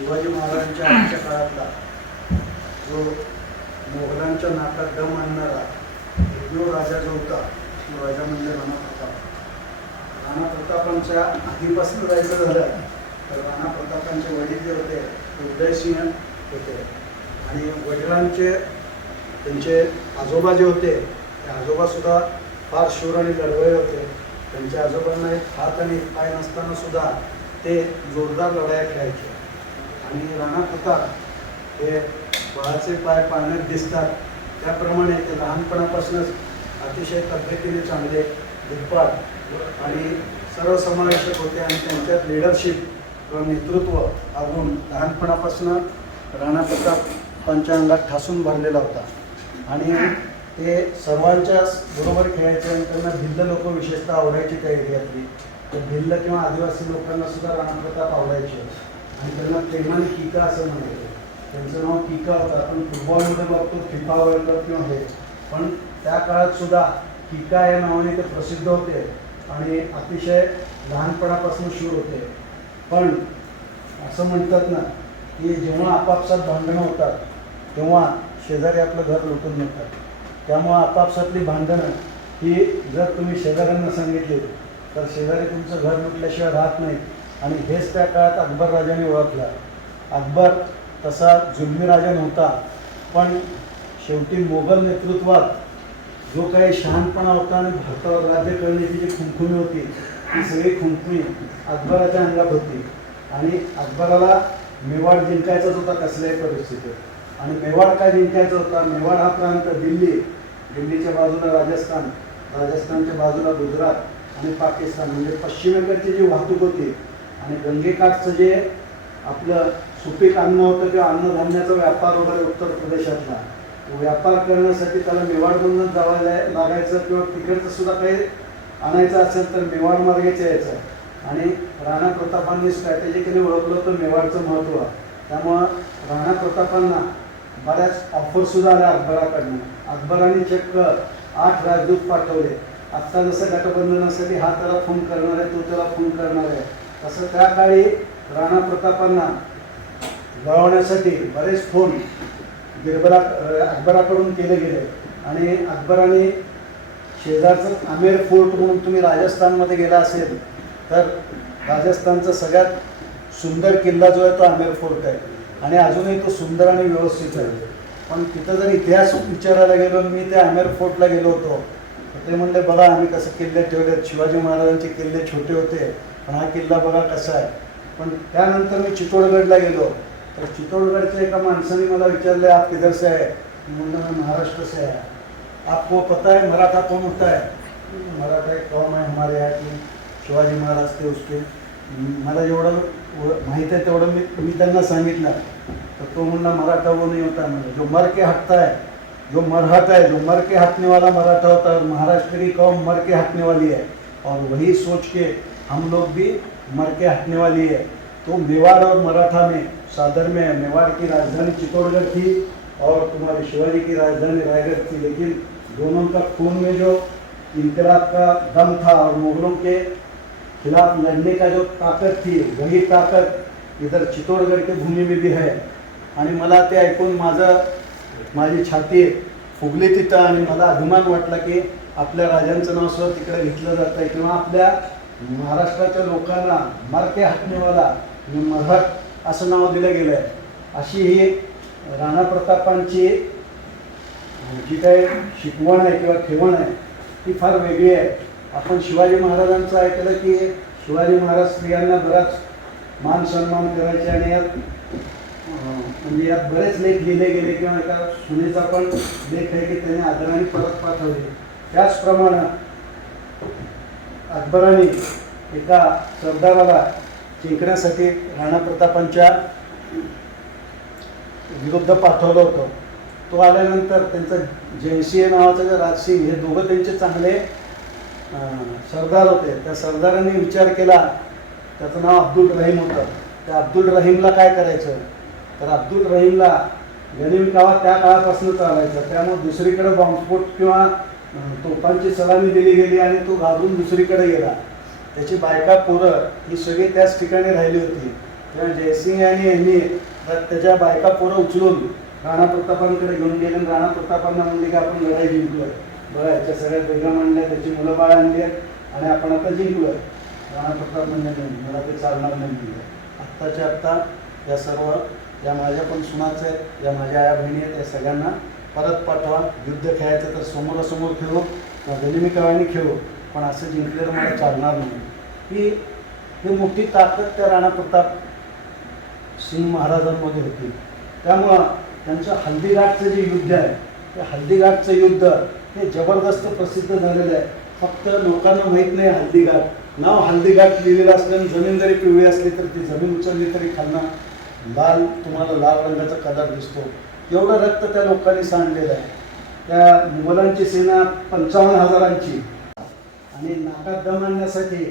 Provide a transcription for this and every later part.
शिवाजी महाराजांच्या आजच्या काळातला जो मोगलांच्या नाकात दम आणणारा एकमेव राजा जो होता तो राजा म्हणजे राणा प्रताप राणा प्रतापांच्या आधीपासून जायचं झालं तर राणा प्रतापांचे वडील जे होते ते उदयसिंह होते. आणि वडिलांचे त्यांचे आजोबा जे होते ते आजोबासुद्धा फार शूर आणि लढवय होते. त्यांच्या आजोबांना एक हात आणि एक पाय नसताना सुद्धा ते जोरदार लढाया खेळायचे. आणि राणा प्रताप हे बाळाचे पाय पाण्यात दिसतात. त्याप्रमाणे ते लहानपणापासूनच अतिशय तब्येतीने चांगले दुप्पाट आणि सर्वसमावेशक होते आणि त्यांच्यात लिडरशिप किंवा नेतृत्व हा गुण लहानपणापासून राणा प्रताप पंचांगात ठासून भरलेला होता. आणि ते सर्वांच्या बरोबर खेळायचे आणि त्यांना भिल्ल लोक विशेषतः आवडायची त्या एरियातली. तर भिल्ल किंवा आदिवासी लोकांना सुद्धा राणा प्रताप आवडायचे आणि त्यांना प्रेमाने किका असं म्हणायचं. त्यांचं नाव किका होतं. आपण फुटबॉलमध्ये बघतो फिफा वर्ल्ड कप किंवा हे. पण त्या काळात सुद्धा किका या नावाने ते प्रसिद्ध होते आणि अतिशय लहानपणापासून शूर होते. पण असं म्हणतात ना की जेव्हा आपापसात भांडणं होतात तेव्हा शेजारी आपलं घर लुटून नेतात. त्यामुळं आपापसातली भांडणं ही जर तुम्ही शेजाऱ्यांना सांगितली तर शेजारी तुमचं घर लुटल्याशिवाय राहत नाही आणि हेच त्या काळात अकबर राजाने ओळखला. अकबर तसा जुलमी राजा नव्हता पण शेवटी मोगल नेतृत्वात जो काही शहाणपणा होता आणि भारतावर राज्य करण्याची जी खुमखुमी होती ती सगळी खुमखुमी अकबराच्या अंगात होती. आणि अकबराला मेवाड जिंकायचाच होता कसल्याही परिस्थितीत. आणि मेवाड काय जिंकायचा होता? मेवाड हा प्रांत दिल्ली दिल्लीच्या बाजूला राजस्थान राजस्थानच्या बाजूला गुजरात आणि पाकिस्तान म्हणजे पश्चिमेकडची जी वाहतूक होती आणि गंगेकाठचं जे आपलं सुपीक अन्न होतं किंवा अन्नधान्याचा व्यापार वगैरे उत्तर प्रदेशातला व्यापार करण्यासाठी त्याला मेवाडमधून जावं लागायचं किंवा तिकडचं सुद्धा काही आणायचं असेल तर मेवाड मार्गेच यायचं. आणि राणा प्रतापांनी स्ट्रॅटेजिकली ओळखलं तर मेवाडचं महत्त्व त्यामुळं राणा प्रतापांना बऱ्याच ऑफरसुद्धा आल्या अकबराकडनं. अकबराने चक्क आठ राजदूत पाठवले. आत्ता जसं गटबंधनासाठी हा त्याला फोन करणार आहे तो त्याला फोन करणार आहे. तसं त्या काळी राणा प्रतापांना वळवण्यासाठी बरेच फोन बिरबला अकबराकडून केले गेले. आणि अकबराने शेजारचं आमेर फोर्ट म्हणून तुम्ही राजस्थानमध्ये गेला असेल तर राजस्थानचा सगळ्यात सुंदर किल्ला जो आहे तो आमेर फोर्ट आहे. आणि अजूनही तो सुंदर आणि व्यवस्थित आहे. पण तिथं जर इतिहास विचारायला गेलो मी त्या आमेर फोर्टला गेलो होतो तर ते म्हणले बघा आम्ही कसं किल्ले ठेवले शिवाजी महाराजांचे किल्ले छोटे होते. पण हा किल्ला बघा कसा आहे. पण त्यानंतर मी चितोडगडला गेलो. तर चितोडगडच्या एका माणसाने मला विचारले आप किधर से आहे म्हणलं बोला महाराष्ट्र से आहे आपको पता है मराठा कौन होता है? मराठा एक कौम है हमारे यहाँ की शिवाजी महाराज ते उसके. मला जेवढं माहीत आहे तेवढं मी मी त्यांना सांगितलं. तर तो म्हणला मराठा वो नाही होता म्हणजे जो मर के हटता है जो मरहट है जो मर के हटने वाला मराठा होता है महाराष्ट्र की कौम मर के हटने वाली है और वही सोच के हम लोग भी मर के हटने वाली है। तो मेवाड़ और मराठा में सादर में मेवाड़ की राजधानी चित्तौड़गढ़ थी और तुम्हारी शिवाजी की राजधानी रायगढ़ थी। लेकिन दोनों का खून में जो इनकलाब का दम था और मुगलों के खिलाफ लड़ने का जो ताकत थी वही ताकत इधर चित्तौड़गढ़ की भूमि में भी है। आणि मला ते ऐकून माझं माझी छाती फुगली तिथं आणि मला अभिमान वाटला की आपल्या राजांचं नाव सुद्धा तिकडे घेतलं जात आहे किंवा आपल्या महाराष्ट्राच्या लोकांना मरते हातनेवाला मराठ असं नाव दिलं गेलं आहे अशी ही राणा प्रतापांची जी काही शिकवण आहे किंवा ठेवण आहे ती फार वेगळी आहे. आपण शिवाजी महाराजांचं ऐकलं की शिवाजी महाराज स्त्रियांना बराच मान सन्मान करायचे आणि यात म्हणजे यात बरेच लेख लिहिले गेले किंवा एका सुनेचा पण लेख आहे की त्याने आदराने परत पाठवले. त्याचप्रमाणे अकबराने एका सरदाराला जिंकण्यासाठी राणा प्रतापांच्या विरुद्ध पाठवलं होतं. तो आल्यानंतर त्यांचं जयसिंह नावाचा जे राजसिंग हे दोघं त्यांचे चांगले सरदार होते. त्या सरदारांनी विचार केला त्याचं नाव अब्दुल रहीम होतं. त्या अब्दुल रहीमला काय करायचं? तर अब्दुल रहीमला गणिम गावात त्या काळापासून चालायचं. त्यामुळे दुसरीकडे बॉम्बस्फोट किंवा तोफांची सलामी दिली गेली आणि तो घाबरून दुसरीकडे गेला. त्याची बायका पोरं ही सगळी त्याच ठिकाणी राहिली होती. तेव्हा जयसिंग आणि यांनी तर त्याच्या बायका पोरं उचलून राणा प्रतापांकडे घेऊन गेले आणि राणा प्रतापांना म्हणले की आपण लढाई जिंकलोय बरं याच्या सगळ्या बेगा मांडल्या त्याची मुलं बाळ आणली आहेत आणि आपण आता जिंकलोय राणा प्रताप म्हणजे नाही मला ते चालणार नाही आत्ताच्या आत्ता या सर्व या माझ्या पण सुनाचं आहेत या माझ्या आया बहिणी आहेत या सगळ्यांना परत पाठवा युद्ध खेळायचं तर समोरासमोर खेळू किंवा गनिमी कवायनी खेळू. पण असं जिंकलेलं मला चालणार नाही. ही ही मोठी ताकद त्या राणा प्रताप सिंग महाराजांमध्ये होती. त्यामुळं त्यांचं हल्दीघाटचं जे युद्ध आहे ते हल्दीघाटचं युद्ध हे जबरदस्त प्रसिद्ध झालेलं आहे. फक्त लोकांना माहीत नाही हल्दीघाट. नाव हल्दीघाट लिहिलेलं असलं जमीन जरी पिवळी असली तर ती जमीन उचलली तरी खालना लाल तुम्हाला लाल रंगाचा कलर दिसतो. एवढं रक्त त्या लोकांनी सांडलेलं आहे. त्या मुघलांची सेना पंचावन्न हजारांची. आणि नाकात दम आणण्यासाठी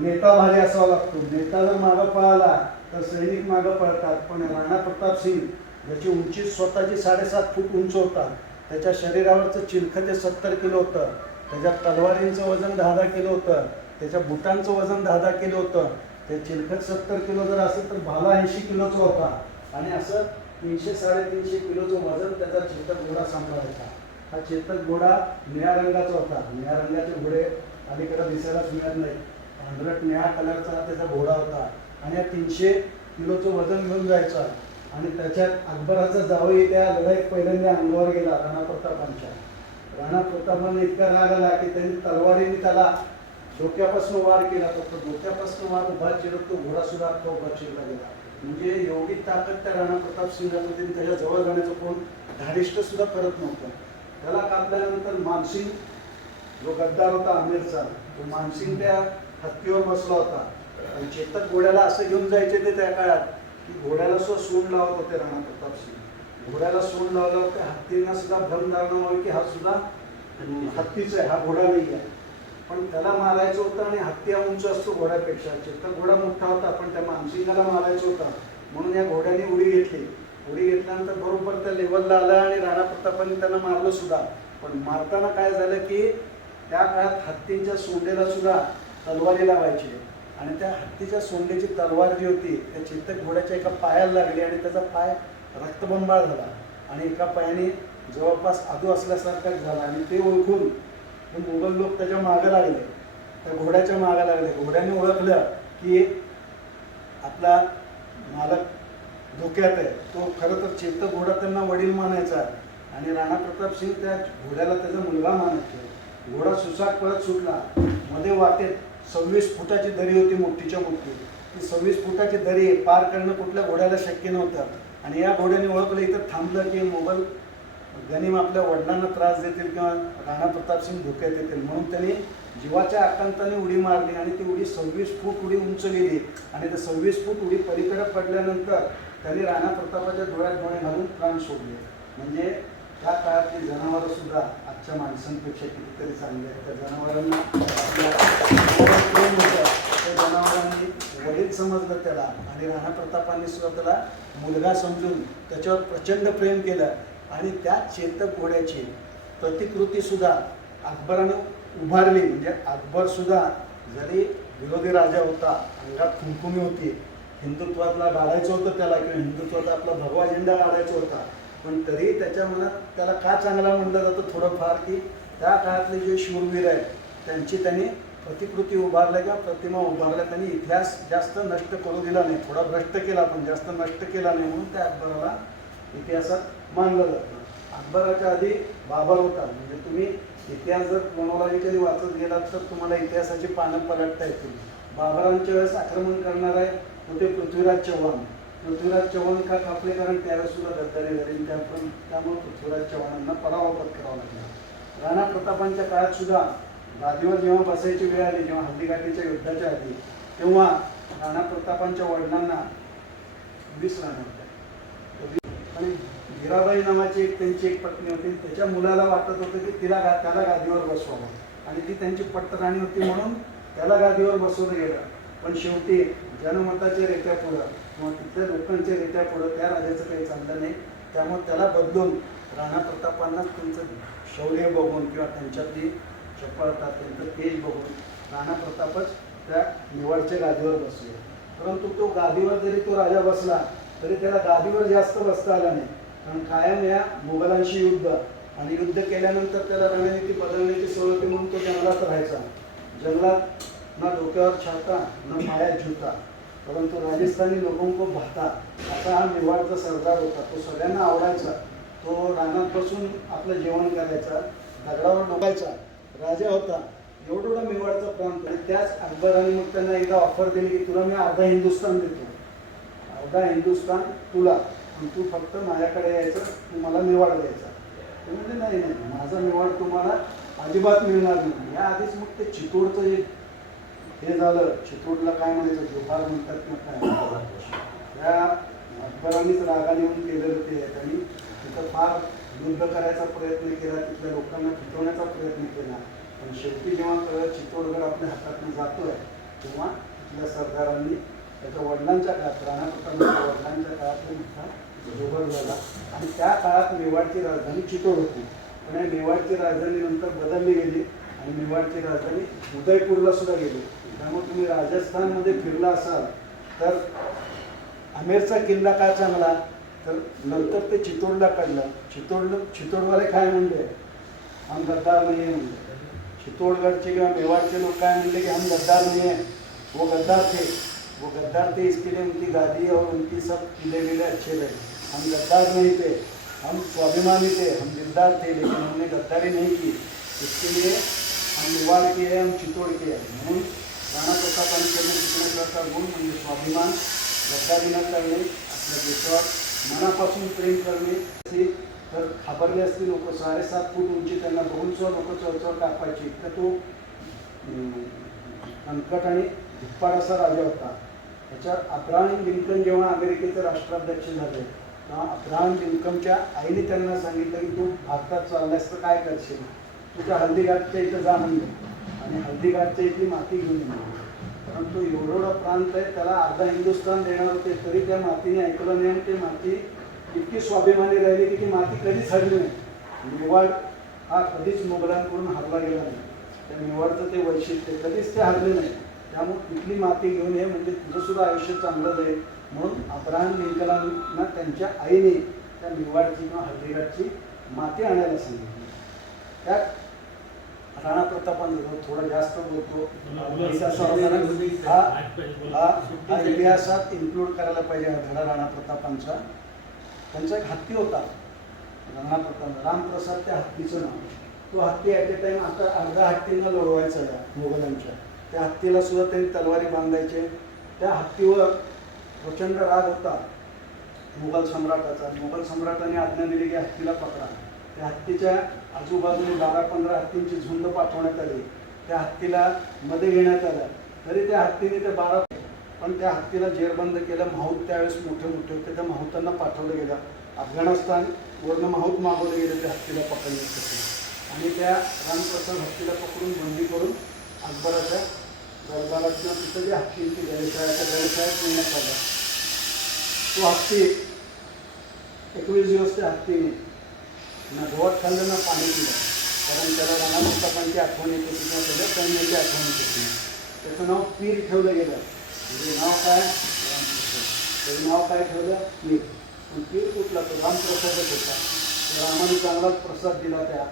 नेता भारी असावा लागतो. नेता जर मागं पळाला तर सैनिक मागं पळतात. पण राणा प्रताप सिंग ज्याची उंची स्वतःची साडेसात फूट उंच होता त्याच्या शरीरावरचं चिलखं ते सत्तर किलो होतं त्याच्या तलवारींचं वजन दहा दहा किलो होतं त्याच्या बुटांचं वजन दहा दहा किलो होतं ते चिलखत सत्तर किलो जर असेल तर भाला ऐंशी किलोचा होता. आणि असं तीनशे साडेतीनशे किलोचं वजन त्याचा चेतक घोडा सांभाळायचा हा चेतक घोडा निळ्या रंगाचा होता. निळ्या रंगाचे घोडे अलीकडे दिसायलाच मिळत नाही पांढरट निळ्या कलरचा त्याचा घोडा होता. आणि या तीनशे किलोचं वजन घेऊन जायचा आणि त्याच्यात अकबराचा जावई त्या लढाईत पहिल्यांदा अंगावर गेला राणा प्रतापांच्या. राणा प्रतापांना इतका राग आला की त्यांनी तलवारीने त्याला डोक्यापासून वार केला. फक्त डोक्यापासून वार उभा चिरत तो घोडा सुद्धा उभा चिरला गेला. म्हणजे एवढी ताकद त्या राणा प्रताप सिंगात होती त्याच्याजवळ जाण्याचं कोण धारिष्ट सुद्धा करत नव्हतं. त्याला कापल्यानंतर मानसिंग जो गद्दार होता आमिरचा तो मानसिंग त्या हत्तीवर बसला होता. आणि चेतक घोड्याला असं घेऊन जायचे ते त्या काळात की घोड्याला सुद्धा सोंड लावत होते राणा प्रताप सिंग. घोड्याला सोंड लावल्यावर त्या हत्तींना सुद्धा भ्रम धारणा व्हावी की हा सुद्धा हत्तीचा आहे हा घोडा नाही आहे. पण त्याला मारायचं होतं आणि हत्ती उंच असतो घोड्यापेक्षा. चित्तक घोडा मोठा होता पण त्या मानसिंगाला मारायचं होता. म्हणून या घोड्याने उडी घेतली. उडी घेतल्यानंतर बरोबर त्या लेवलला आला आणि राणा प्रतापांनी त्यांना मारलं सुद्धा. पण मारताना काय झालं की त्या काळात हत्तींच्या सोंडेला सुद्धा तलवारी लावायची. आणि त्या हत्तीच्या सोंडेची तलवार जी होती त्या चेतक घोड्याच्या एका पायाला लागली आणि त्याचा पाय रक्तबंबाळ झाला. आणि एका पायाने जवळपास आधू असल्यासारखाच झाला. आणि ते ओळखून हे मुघल लोक त्याच्या मागं लागले. त्या घोड्याच्या मागं लागले. घोड्याने ओळखलं की आपला मालक धोक्यात आहे. तो खरं तर चेतक घोडा त्यांना वडील मानायचा आणि राणा प्रताप सिंग त्या घोड्याला त्याचा मुलगा मानायचे घोडा सुसाट पळत सुटला. मध्ये वाटेत सव्वीस फुटाची दरी होती मोठीच्या मोठी ती सव्वीस फुटाची दरी पार करणं कुठल्या घोड्याला शक्य नव्हतं. आणि या घोड्याने ओळखलं इथं थांबलं की मोगल गनिम आपल्या वडिलांना त्रास देतील किंवा राणा प्रताप सिंग धोक्यात येतील म्हणून त्यांनी जीवाच्या आकांताने उडी मारली आणि ती उडी सव्वीस फूट उडी उंच गेली. आणि त्या सव्वीस फूट उडी पलीकडे पडल्यानंतर त्यांनी राणा प्रतापाच्या डोळ्यात डोळे घालून प्राण सोडले. म्हणजे त्या काळातली जनावरं सुद्धा आजच्या माणसांपेक्षा कितीतरी चांगली आहेत. त्या जनावरांना आपल्या त्या जनावरांनी वडील समजलं त्याला आणि राणा प्रतापांनी सुद्धा त्याला मुलगा समजून त्याच्यावर प्रचंड प्रेम केलं. आणि त्या चेतक घोड्याची प्रतिकृती सुद्धा अकबराने उभारली. म्हणजे अकबर सुद्धा जरी विरोधी राजा होता अंगात खुमखुमी होती हिंदुत्वातला गाडायचं होतं त्याला किंवा हिंदुत्वाचा आपला भगवा झेंडा गाडायचा होता पण तरी त्याच्या मनात त्याला का चांगला म्हणलं जातं थोडंफार की त्या काळातले जे शूरवीर आहेत त्यांची त्यांनी प्रतिकृती उभारल्या किंवा प्रतिमा उभारल्या त्यांनी इतिहास जास्त नष्ट करू दिला नाही. थोडा भ्रष्ट केला पण जास्त नष्ट केला नाही म्हणून त्या अकबराला इतिहासात मानलं जातं अकबराच्या आधी बाबर होता. म्हणजे तुम्ही इतिहास जर क्रोनॉलॉजिकली वाचत गेलात तर तुम्हाला इतिहासाची पानं पलटता येतील. बाबरांच्या वेळेस आक्रमण करणार आहे होते पृथ्वीराज चव्हाण. पृथ्वीराज चव्हाण का कापले कारण त्यावेळेस सुद्धा गद्दारी झाली त्या पण त्यामुळे पृथ्वीराज चव्हाणांना पराभव पत्करावा लागला. राणा प्रतापांच्या काळात सुद्धा गादीवर जेव्हा बसायची वेळ आली जेव्हा हल्दीघाटीच्या युद्धाच्या आधी तेव्हा राणा प्रतापांच्या वडिलांना वीस राण्या आणि हिराबाई नावाची एक त्यांची एक पत्नी होती. त्याच्या मुलाला वाटत होतं की तिला गा त्याला गादीवर बसवावं. आणि ती त्यांची पट्टराणी होती म्हणून त्याला गादीवर बसवलं गेलं. पण शेवटी जनमताच्या रेट्या पुढं किंवा तिथल्या लोकांच्या रेट्या पुढं त्या राजाचं काही चाललं नाही. त्यामुळे त्याला बदलून राणा प्रतापांनाच त्यांचं शौर्य बघून किंवा त्यांच्यातली चपळता त्यांचं तेज बघून राणा प्रतापच त्या निवडच्या गादीवर बसले. परंतु तो गादीवर जरी तो राजा बसला तरी त्याला गादीवर जास्त बसता आला नाही. कारण कायम या मुघलांशी युद्ध आणि युद्ध केल्यानंतर त्याला रणनीती बदलण्याची सवय होती म्हणून तो जंगलात राहायचा. जंगलात ना डोक्यावर छाता ना पायात झुता परंतु राजस्थानी लोकांको भाता असा हा मेवाडचा सरदार होता. तो सगळ्यांना आवडायचा. तो रानात बसून आपलं जेवण करायचा दगडावर डोकायचा राजा होता. एवढा मेवाडचा प्रांत. आणि त्याच अकबराने मग त्यांना एकदा ऑफर दिली की तुला मी अर्धा हिंदुस्थान देतो. अर्धा हिंदुस्थान तुला. तू फक्त माझ्याकडे यायचं तू मला द्यायचा. ते म्हणजे नाही नाही. माझा निवाड तुम्हाला अजिबात मिळणार नाही. या आधीच मग ते चितोडचं जे हे झालं चितोडला काय म्हणायचं जोहार म्हणतात ना काय? त्या अकबरांनीच रागाने येऊन केलेलं ते त्यांनी तिथं फार युद्ध करायचा प्रयत्न केला तिथल्या लोकांना फिटवण्याचा प्रयत्न केला. पण शेवटी जेव्हा चितोडगड आपल्या हातातून जातोय तेव्हा तिथल्या सरदारांनी त्याच्या वडिलांच्या काळात राणा वडिलांच्या काळात तो झाला. आणि त्या काळात मेवाडची राजधानी चितोड होती. पण या मेवाडची राजधानी नंतर बदलली गेली आणि मेवाडची राजधानी उदयपूरला सुद्धा गेली. त्यामुळे तुम्ही राजस्थानमध्ये फिरला असाल तर आमेरचा किल्ला काय चांगला? तर नंतर ते चितोडला काढलं. चितोड चितोडवाले काय म्हणले? हम गद्दार नाही आहे म्हणले. चितोडगडचे किंवा मेवाडचे लोक काय म्हणले की कि हम गद्दार नाही आहे व गद्दार थे. वो गद्दार थे इसके लिए उनकी गादी और उनकी सब किले विले अच्छे रहे हम गद्दार नहीं थे हम स्वाभिमानी थे हम दिलदार थे लेकिन हमने गद्दारी नहीं की। इसके लिए हम निवार किए हैं हम चित्तौड़ किए हैं। म्हणून राणा प्रतापांकडे करता गुण म्हणजे स्वाभिमान गद्दारी न करणे आपल्या देशावर मनापासून प्रेम करणे असे तर खाबरले असते लोक साडेसात फूट उंची त्यांना बघून सुद्धा लोक चळचळ टाकायची तर तो अं, कणकट आणि धिप्पाड असा राजा होता. त्याच्यावर अब्राहम लिंकन जेव्हा अमेरिकेचे राष्ट्राध्यक्ष झाले तेव्हा अब्राहम लिंकनच्या आईने त्यांना सांगितलं की तू भारतात चालल्यास तर काय करशील? तुझ्या हल्दीघाटच्या इथं जा आणि हल्दीघाटच्या इथली माती घेऊन ये परंतु तो एवढा प्रांत आहे त्याला अर्धा हिंदुस्थान देणार होते तरी त्या मातीने ऐकलं नाही आणि ते माती इतकी स्वाभिमानी राहिली की ती माती कधीच हरली नाही. मेवाड हा कधीच मुघलांकडून हरला गेला नाही. त्या मेवाडचं ते वैशिष्ट्य कधीच ते हरले नाही. त्यामुळे तिथली माती घेऊन ये म्हणजे तुझं सुद्धा आयुष्य चांगलं जाईल. म्हणून अब्राहम लिंकलांना त्यांच्या आईने त्या निवाडची किंवा हल्दीघाटची माती आणायला सांगितली. त्यात राणा प्रतापांचा थोडा जास्त बोलतो. इतिहासात हा हा इतिहासात इन्क्लूड करायला पाहिजे हा धडा राणा प्रतापांचा. त्यांचा एक हत्ती होता. राणा प्रताप रामप्रसाद त्या हत्तीचं नाव. तो हत्ती ॲट ए टाइम आता अर्धा हत्तींना लढवायचा मोगलांच्या त्या हत्तीला सुद्धा त्यांनी तलवारी बांधायचे. त्या हत्तीवर प्रचंड राग होता. मुघल सम्राटाचा. मुघल सम्राटाने आज्ञा दिली की हत्तीला पकडा. त्या हत्तीच्या आजूबाजूने बारा पंधरा हत्तींची झुंड पाठवण्यात आली. त्या हत्तीला मध्ये घेण्यात आलं. तरी त्या हत्तीने ते बारा पण त्या हत्तीला जेरबंद केलं. माहूत त्यावेळेस मोठे मोठे होते. त्या माहूतांना पाठवलं गेलं. अफगाणिस्तान वरनं माहूत मागवलं गेलं. त्या हत्तीला पकडण्यासाठी आणि त्या रामप्रसाद हत्तीला पकडून बंदी करून अकबराच्या दरबारात किंवा तिथं जे हत्तींची गैरशाळेच्या गैरशाळेत नेण्यात आला तो हत्ती एकवीस दिवस त्या हत्तीने ना गवत खाल्लं ना पाणी पिलं. कारण त्याला राणा आठवण येत होती किंवा त्याच्या सैन्याची आठवण येत होती. त्याचं नाव पीर ठेवलं गेलं. म्हणजे नाव काय? त्याचं नाव काय ठेवलं? पीर. पण पीर कुठला? तो रामप्रसादच होता. तर रामाने चांगलाच प्रसाद दिला त्या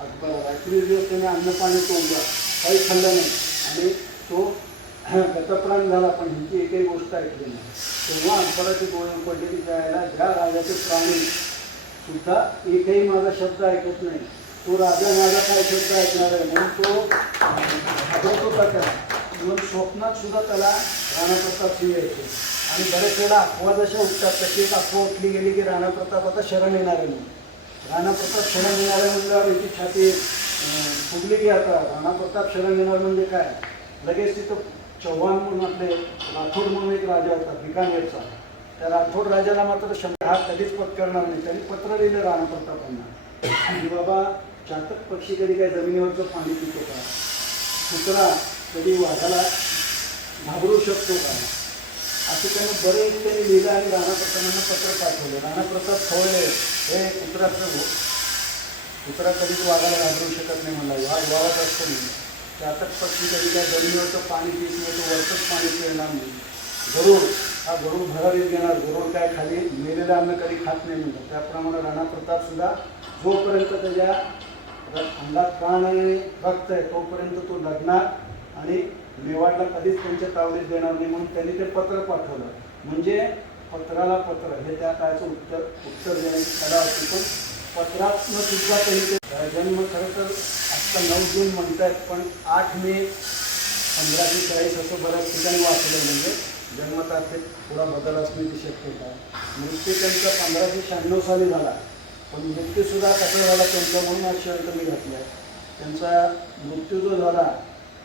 अकबराला. एकवीस दिवस त्याने अन्न पाणी तोडलं काही खाल्लं नाही. आणि तो गतप्राण झाला पण ह्यांची एकही गोष्ट ऐकली नाही. तेव्हा अंतराचे डोळे पडले जायला ज्या राजाचे प्राणी सुद्धा एकही माझा शब्द ऐकत नाही. तो राजा माझा काय शब्द ऐकणार आहे? म्हणून तो घाबरत त्याला. म्हणून स्वप्नात सुद्धा त्याला राणाप्रताप सिंह यायचे. आणि बरेच वेळा अफवा जशा उठतात तशी एक अफवा उठली गेली की राणा प्रताप आता शरण येणार आहे म्हणून. राणाप्रताप शरण येणार आहे म्हणल्यावर याची छाती फुगली की आता? राणा प्रताप शरण येणार म्हणजे काय? लगेच तिथं चव्हाण म्हणून आपले राठोड म्हणून एक राजा होता बिकानेरचा. त्या राठोड राजाला मात्र शंभर हा कधीच पत्करणार नाही. त्यांनी पत्र लिहिलं राणा प्रतापांना. की बाबा चातक पक्षी कधी काय जमिनीवरचं पाणी पितो का? कुत्रा कधी वाघाला घाबरू शकतो का? असं त्यांना बरेच त्यांनी लिहिलं आणि राणा प्रतापांना पत्र पाठवलं. राणा प्रताप खवळे हे कुत्रा प्रभू कुत्रा कधीच वाघाला घाबरू शकत नाही म्हणला. वाघ वाघात असतो म्हणलं त्यातच पक्षी कधी काय जमिनीवरचं पाणी पित नाही तो वरचंच पाणी पिणार नाही. गरुड हा गरुड भरारीत घेणार गरुड काय खाली मेलेलं अन्न कधी खात नाही म्हणतात. त्याप्रमाणे राणा प्रतापसुद्धा जोपर्यंत त्याच्या अंगात प्राण आणि रक्त आहे तोपर्यंत तो लढणार आणि मेवाडला कधीच त्यांच्या तावडीत देणार नाही म्हणून त्यांनी ते पत्र पाठवलं. म्हणजे पत्राला पत्र हे त्या काळचं उत्तर उत्तर देण्याची कला होती. पण पत्रातनं सुद्धा त्यांनी ते जन्म खरं तर तर नऊ जून म्हणतायत पण आठ मे पंधराशे चाळीस असं बऱ्याच ठिकाणी वाचलं म्हणजे जन्मतारखेत थोडा बदल असण्याची शक्यता आहे मृत्यू त्यांचा पंधराशे शहाण्णव साली झाला. पण मृत्यूसुद्धा कसा झाला त्यांचा म्हणून हा शर्ट मी आहे त्यांचा मृत्यू जो झाला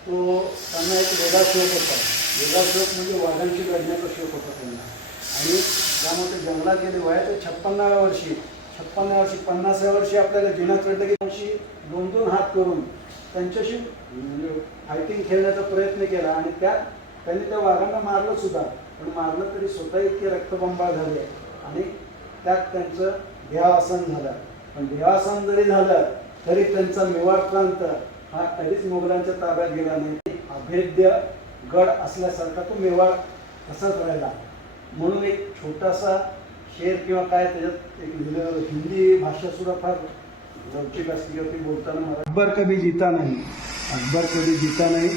तो त्यांना एक वेगळा शोक होता. वेगळा शोक म्हणजे वाघांची लढण्याचा शोक होता त्यांना आणि त्यामुळे ते जंगलात गेले वयाच्या छप्पन्नाव्या वर्षी छप्पन्न वर्षी पन्नासाव्या वर्षी आपल्याला जीवनात चढलं की वर्षी दोन दोन हात करून त्यांच्याशी म्हणजे फायटिंग खेळण्याचा प्रयत्न केला आणि त्या त्यांनी त्या वाघांना मारलं सुद्धा. पण मारलं तरी स्वतः इतके रक्तबंबाळ झाले आणि त्यात त्यांचं देहावसान झालं. पण देहावसान जरी झालं तरी त्यांचा मेवाड प्रांत हा कधीच मोगलांच्या ताब्यात गेला नाही. अभेद्य गड असल्यासारखा तो मेवाड तसाच राहिला. म्हणून एक छोटासा शेर किंवा काय त्याच्यात एक लिहिलं हिंदी भाषा सुद्धा फार लवचिक असली किंवा ती बोलताना मला अकबर कधी जीता नाही. अकबर कधी जीता नाही.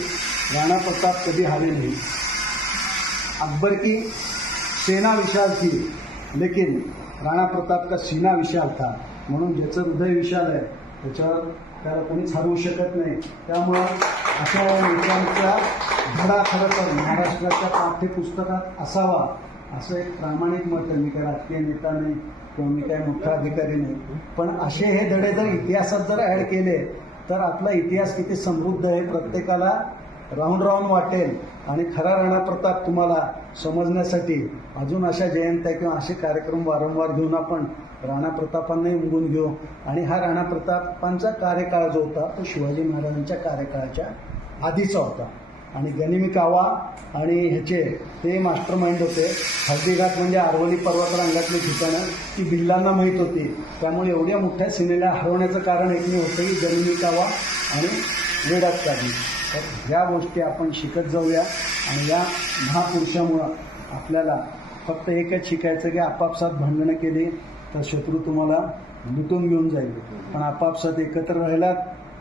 राणा प्रताप कधी हारे नाही. अकबर की सेना विशाल थी लेकिन राणा प्रताप का सीना विशाल था. म्हणून ज्याचं हृदय विशाल आहे त्याच्यावर त्याला कोणीच हरवू शकत नाही. त्यामुळं अशा लोकांचा धडा खरं तर महाराष्ट्राच्या पाठ्यपुस्तकात असावा. असं एक प्रामाणिक मत आहे. मी काय राजकीय नेता नाही किंवा मी काय मोठा अधिकारी नाही. पण असे हे धडे जर इतिहासात जर ॲड केले तर आपला इतिहास किती समृद्ध आहे प्रत्येकाला राहून राहून वाटेल. आणि खरा राणा प्रताप तुम्हाला समजण्यासाठी अजून अशा जयंत्या किंवा असे कार्यक्रम वारंवार घेऊन आपण राणा प्रतापांनाही उमगून घेऊ. आणि हा राणा प्रतापांचा कार्यकाळ जो होता तो शिवाजी महाराजांच्या कार्यकाळाच्या आधीचा होता. आणि गनिमी कावा आणि ह्याचे ते मास्टर माइंड होते हल्दीघाट म्हणजे आरवली पर्वतरांगातली ठिकाणं. ती बिल्लांना माहीत होती. त्यामुळे एवढ्या मोठ्या सिनेला हरवण्याचं कारण एकमेव होतं की गनिमी कावा आणि वेडात काढणे तर ह्या गोष्टी आपण शिकत जाऊया. आणि या महापुरुषामुळं आपल्याला फक्त एकच शिकायचं की आपापसात भांडणं केली तर शत्रू तुम्हाला लुटून घेऊन जाईल. पण आपापसात एकत्र राहिलात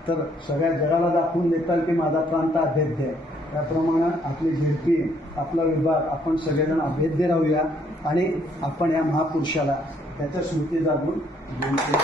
तर सगळ्या जगाला दाखवून देताल की माझा प्रांत अभेद्य आहे. त्याप्रमाणे आपली झेडपी आपला विभाग आपण सगळेजण अभेद्य राहूया आणि आपण या महापुरुषाला त्याच्या स्मृती जागून जयंती